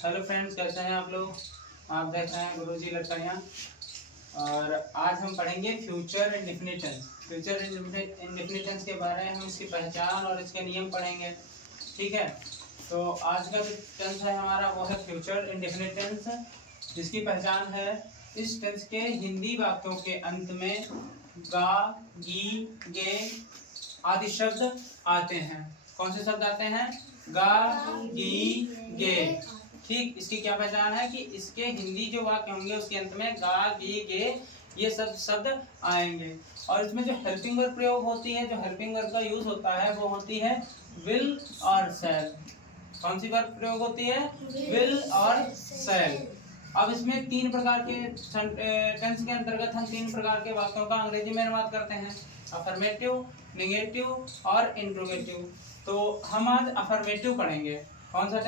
Hello friends, कैसे हैं आप लोग। आप देख रहे हैं गुरुजी लड़कड़ियाँ। और आज हम पढ़ेंगे फ्यूचर इंडेफिनिट फ्यूचर इंडेफिनिट के बारे में। हम इसकी पहचान और इसके नियम पढ़ेंगे, ठीक है। तो आज का जो टेंस है हमारा वो है फ्यूचर इंडेफिनिट टेंस, जिसकी पहचान है इस टेंस के हिंदी वाक्यों के अंत में गा, गी, गे आदि शब्द आते हैं। कौन से शब्द आते हैं? गा, गी, गे। ठीक, इसकी क्या पहचान है कि इसके हिंदी जो वाक्य होंगे उसके अंत में गा, गी, गे ये सब शब्द आएंगे। और इसमें जो हेल्पिंग वर्ब प्रयोग होती है, जो हेल्पिंग वर्ब का यूज होता है वो होती है विल और शैल। कौन सी वर्ब प्रयोग होती है? विल और शैल। अब इसमें तीन प्रकार के टेंस के अंतर्गत हम तीन प्रकार के वाक्यों का अंग्रेजी में अनुवाद करते हैं, अफर्मेटिव, नेगेटिव और इंट्रोगेटिव। तो हम आज अफर्मेटिव पढ़ेंगे। कौन से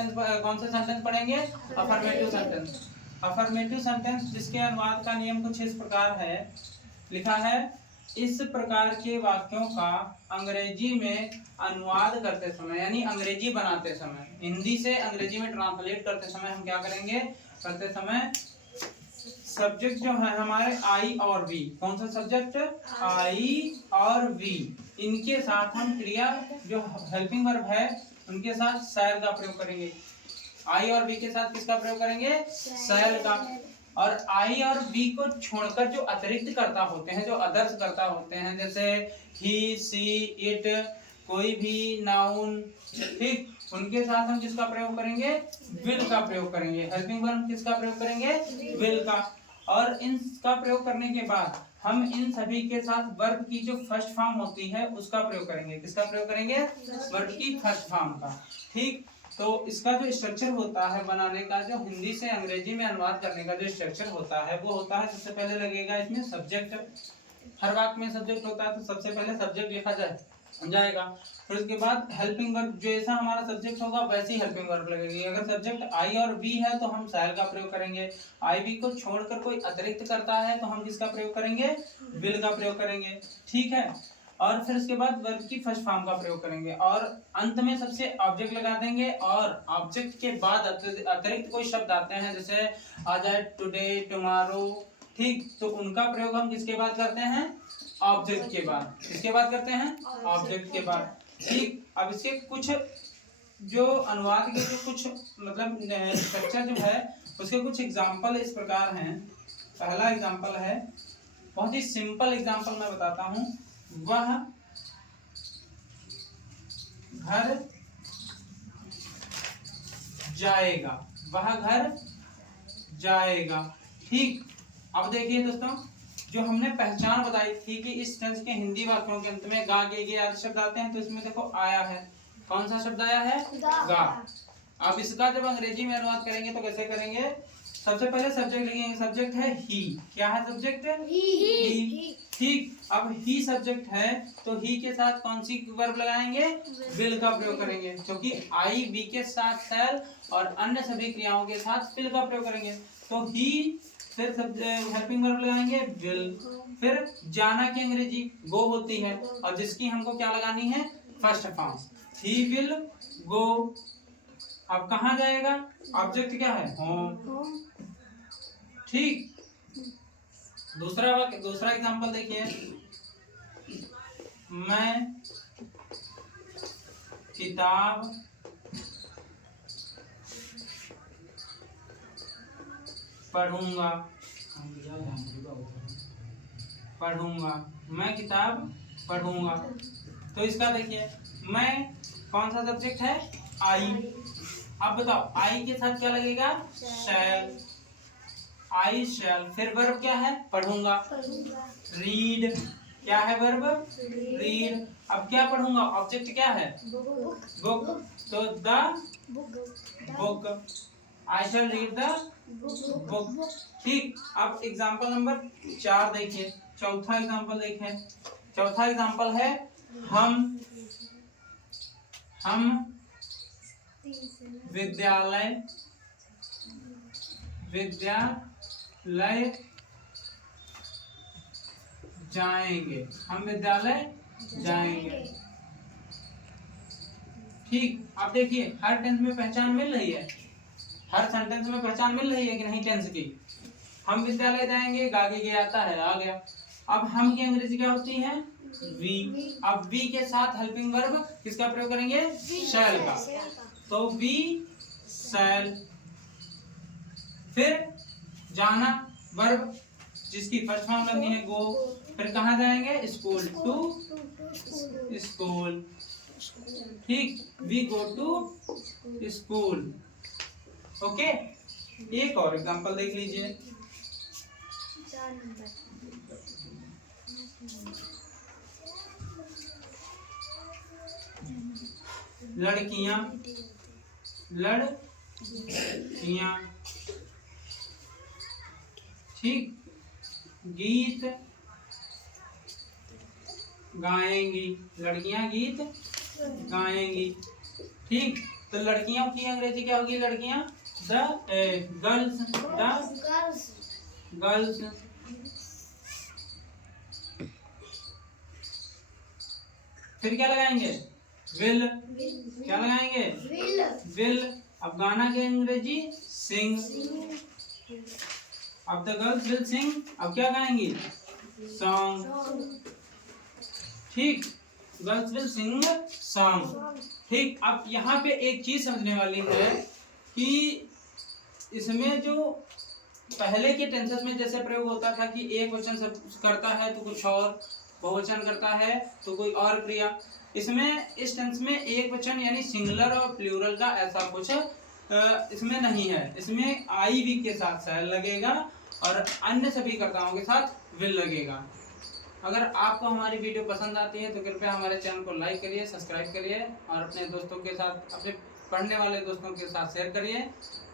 सेंटेंस पढ़ेंगे? Affirmative sentence. अफर्मेटिव सेंटेंस जिसके अनुवाद का नियम कुछ इस प्रकार है, लिखा है इस प्रकार के वाक्यों का अंग्रेजी में अनुवाद करते समय, यानी अंग्रेजी बनाते समय, हिंदी से अंग्रेजी में ट्रांसलेट करते समय हम क्या करेंगे? करते समय सब्जेक्ट जो है हमारे आई और वी, कौन सा सब्जेक्ट? आई और वी, इनके साथ हम क्रिया जो हेल्पिंग वर्ब है उनके साथ शैल का प्रयोग करेंगे। आई और वी के साथ किसका प्रयोग करेंगे? शैल का। और आई और वी को छोड़कर जो अतिरिक्त कर्ता होते हैं, जो अदर्स कर्ता होते हैं, जैसे ही, सी, इट, कोई भी नाउन, ठीक, उनके साथ हम किसका प्रयोग करेंगे? विल का प्रयोग करेंगे। हेल्पिंग वर्ब किसका प्रयोग करेंगे? विल का। और इनका प्रयोग करने के बाद हम इन सभी के साथ वर्ब की जो फर्स्ट फॉर्म होती है उसका प्रयोग करेंगे। किसका प्रयोग करेंगे? वर्ब की फर्स्ट फॉर्म का। ठीक, तो इसका जो स्ट्रक्चर होता है बनाने का, जो हिंदी से अंग्रेजी में अनुवाद करने का जो स्ट्रक्चर होता है वो होता है, सबसे पहले लगेगा इसमें सब्जेक्ट। हर वाक्य में सब्जेक्ट होता है, तो सबसे पहले सब्जेक्ट लिखा जाएगा। फिर उसके बाद हेल्पिंग वर्ब, जैसा हमारा सब्जेक्ट होगा वैसी हेल्पिंग वर्ब लगेगी। अगर सब्जेक्ट आई और वी है तो हम शैल का प्रयोग करेंगे। आई वी को छोड़कर कोई अतिरिक्त करता है तो हम किसका प्रयोग करेंगे? विल का प्रयोग करेंगे, ठीक है। और फिर उसके बाद वर्ब की फर्स्ट फॉर्म का प्रयोग करेंगे और अंत में सबसे ऑब्जेक्ट लगा देंगे। और ऑब्जेक्ट के बाद अतिरिक्त कोई शब्द आते हैं, जैसे आ जाए टुडे, टुमारो, ठीक, तो उनका प्रयोग हम किसके बाद करते हैं? ऑब्जेक्ट के बाद। किसके बाद करते हैं? ऑब्जेक्ट के बाद, ठीक। अब इसके कुछ जो अनुवाद के जो कुछ मतलब स्ट्रक्चर जो है उसके कुछ एग्जाम्पल इस प्रकार हैं। पहला एग्जाम्पल है, बहुत ही सिंपल एग्जाम्पल मैं बताता हूँ। वह घर जाएगा, वह घर जाएगा, ठीक। अब देखिए दोस्तों, जो हमने पहचान बताई थी कि इस टेंस के हिंदी वाक्यों के अंत में गा, गे, गे आदि शब्द आते हैं, तो इसमें देखो आया है, कौन सा शब्द आया है? गा। अब इसका जब अंग्रेजी में अनुवाद करेंगे तो कैसे करेंगे? सबसे पहले सब्जेक्ट लिखेंगे। सब्जेक्ट है ही। क्या है सब्जेक्ट? ही, ठीक। अब ही सब्जेक्ट है तो ही के साथ कौन सी वर्ब लगाएंगे? विल का प्रयोग करेंगे, क्योंकि आई वी के साथ शैल और अन्य सभी क्रियाओं के साथ विल का प्रयोग करेंगे। तो ही, फिर हेल्पिंग वर्ब लगाएंगे विल। फिर जाना की अंग्रेजी गो होती है और जिसकी हमको क्या लगानी है? First form. He will go. अब कहाँ जाएगा? ऑब्जेक्ट क्या है? होम, ठीक। दूसरा एग्जांपल देखिए, मैं किताब पढ़ूंगा, मैं किताब पढ़ूंगा। तो इसका देखिए, मैं कौन सा सब्जेक्ट है? आई। अब बताओ आई के साथ क्या लगेगा? शैल, आई शैल। फिर वर्ब क्या है? पढ़ूंगा, रीड। क्या है वर्ब? रीड। अब क्या पढ़ूंगा? ऑब्जेक्ट क्या है? बुक। तो the book, I shall read the book, ठीक। अब एग्जांपल नंबर 4 देखिए। चौथा एग्जांपल देखें। चौथा एग्जांपल है हम विद्यालय जाएंगे, हम विद्यालय जाएंगे, ठीक। अब देखिए हर टेंस में पहचान मिल रही है। हर सेंटेंस में पहचान मिल रही है कि नहीं टेंस की। हम विद्यालय जाएंगे, गा के गया आता है, आ गया। अब हम की अंग्रेजी क्या होती है? वी। अब वी के साथ हेल्पिंग वर्ब किसका प्रयोग करेंगे? शैल का। तो वी शैल। फिर जाना वर्ब जिसकी फर्स्ट फॉर्म लगनी है गो। फिर कहाँ जाएंगे? School, to school. ठीक, we go to school. Okay, एक और एग्जांपल देख लीजिए। लड़कियां, लड़कियां। ठीक, गीत गाएंगी, लड़कियां गीत गाएंगी। ठीक, तो लड़कियों की अंग्रेजी क्या होगी? लड़कियां द गर्ल्स, गर्ल्स। फिर क्या लगाएंगे? विल। क्या लगाएंगे? विल। अब गाना की अंग्रेजी सिंग। अब द गर्ल्स विल सिंग, अब क्या गाएंगी? सॉन्ग। ठीक, गर्ल्स विल सिंग सॉन्ग। ठीक, अब यहाँ पे एक चीज समझने वाली है कि इसमें जो पहले के टेंसेस में जैसे प्रयोग होता था कि एक वचन सब करता है तो कुछ और, बहुवचन करता है तो कोई और क्रिया। इसमें इस टेंस में एक वचन यानी सिंगुलर और प्लूरल का ऐसा कुछ इसमें नहीं है। इसमें आई वी के साथ शैल लगेगा और अन्य सभी कर्ताओं के साथ विल लगेगा। अगर आपको हमारी वीडियो पसंद आती है तो कृपया हमारे चैनल को लाइक करिए, सब्सक्राइब करिए और अपने दोस्तों के साथ, अपने पढ़ने वाले दोस्तों के साथ शेयर करिए।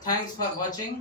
Thanks for watching.